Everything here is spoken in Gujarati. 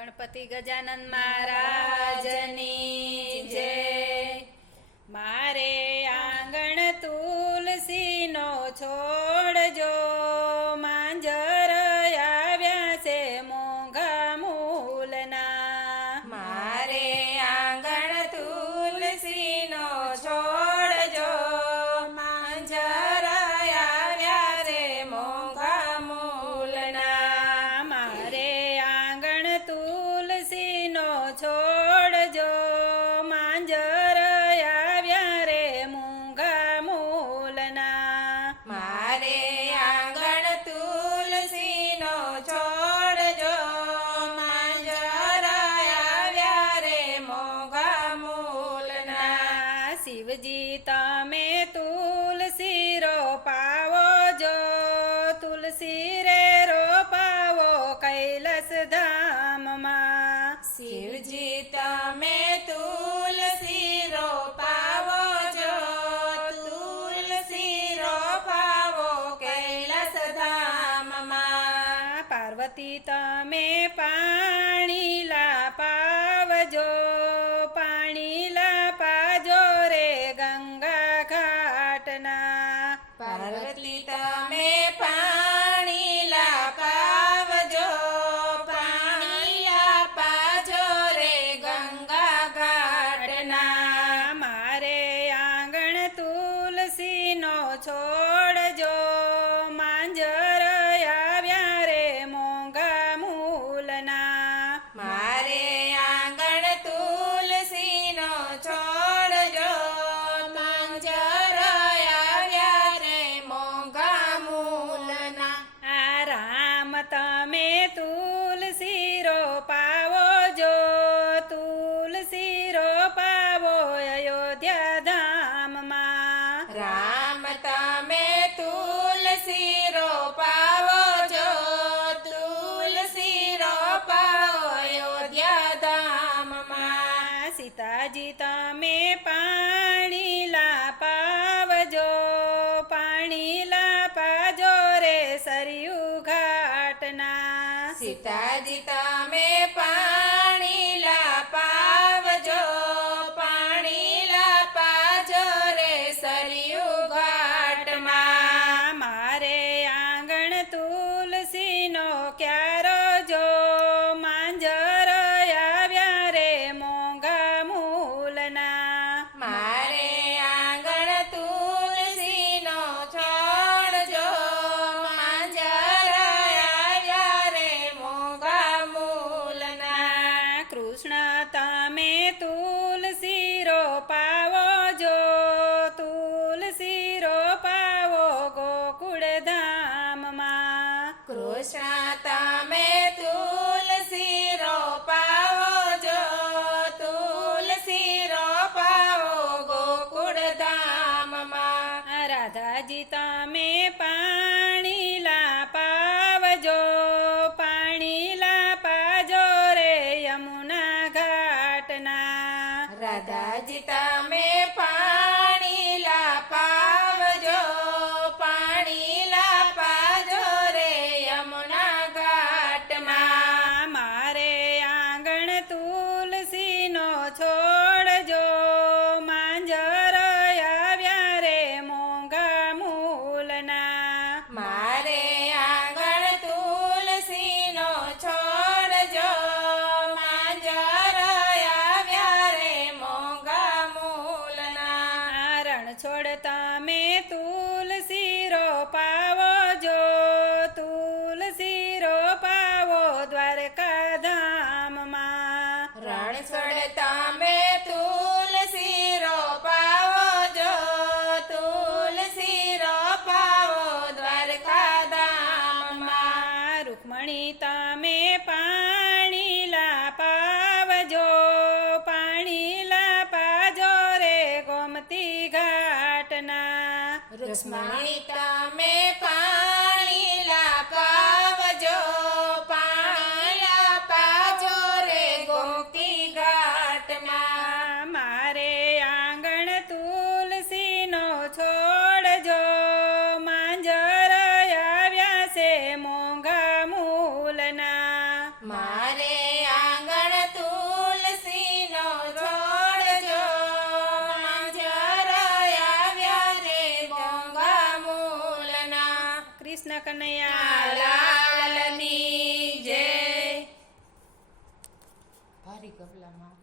ગણપતિ ગજાનન મહારાજની જય. મારે આંગણ તુલસીનો છોડ જો, માંજર આવ્યા છે મોંઘા મૂલના. મારે આંગણ તુલસીનો છોડ જો, માંજર આવ્યા રે મોંઘા મૂલના. મારે આંગણ તુલસીનો છોડ જો, માંજર આવ્યા રે મોંઘા મૂલના. મારે આંગણ તુલસીનો છોડ જો, માંજર આવ્યા રે મોંઘા મૂલના. શિવજી તમે તુલસી રોપાવો જો, તુલસી રે રોપાવો કૈલાસ ધામમાં. શિવજી તમે તુલસી રોપાવો જો, તુલસી રોપાવો કૈલાસ ધામમાં. પાર્વતી તમે પાણી લાપાવજો, પાણી લાપાજો રે ગંગા ઘાટના. પાર્વતી તમે પાણી લાપાવજો, પાણી લાપાજો રે ગંગા ઘાટના. મારે આંગણ તુલસીનો છોડ જો, માંજર આવ્યા રે મોંઘા મૂલના. મારે આંગણ તુલસીનો છોડ જો, માંજર આવ્યા રે મોંઘા મૂલના. આ રામ તમે તુલસી રોપાવો જો, તુલસી રોપાવો અયોધ્યા ધામમાં. રામ તમે તુલસી રોપાવો જો, તુલસી રોપાવો અયોધ્યા ધામમાં. સીતાજી તમે પાણી લાપાવજો, પાણી લાપાજો રે સરયુ ઘાટના. સીતાજી તમે પાણી લાપાવજો, પાણી લાપાજો રે સરયુ ઘાટમાં. મારે આંગણ તુલસીનો ક્યારો જો, માંજર આવ્યા રે મોંઘા મૂલના. મારે આંગણ તુલસીનો છોડ જો, માંજર આવ્યા રે મોંઘા મૂલના. કૃષ્ણ તમે તુલસી રોપાવો જો, તુલસી રોપાવો ગોકુળ ધામમાં. કૃષ્ણ તમે તુલસી રોપાવો જો, તુલસી રોપાવો ગોકુળ ધામમાં. રાધાજી તમે પાણી લાપાવજો, પાણી લાપાજો રે યમુના ઘાટના. રાધાજી તમે પાણી લાપાવજો, પાણી લાપાજો રે યમુના ઘાટમાં. મારે આંગણ તુલસીનો છોડ જો, માંજર આવ્યા રે મોંઘા મૂલના. મારે આંગણ તુલસીનો છોડ જો, માંજર આવ્યા રે મોંઘા મૂલના. રણ છોડ તમે તુલસી રોપાવો જો, તુલસી રોપાવો દ્વારકા ધામમાં. રણછોડ તમે તુલસી રોપાવો જો, તુલસી રોપાવો દ્વારકા ધામમાં. રૂકમણી તમે પાણી લાપાવજો, પાણી લાપાજો રે ગોમતી ઘાટના. રૂક્ષ્મણી તમે પાણી લાપાવજો, પાણી લાપાજો રે ગોમતી ઘાટમાં. મારે આંગણ તુલસીનો છોડ જો, માંજર આવ્યા છે મોંઘા મૂલના. મારે આ કનૈયા લાલની જય. ભારી ગભલામાં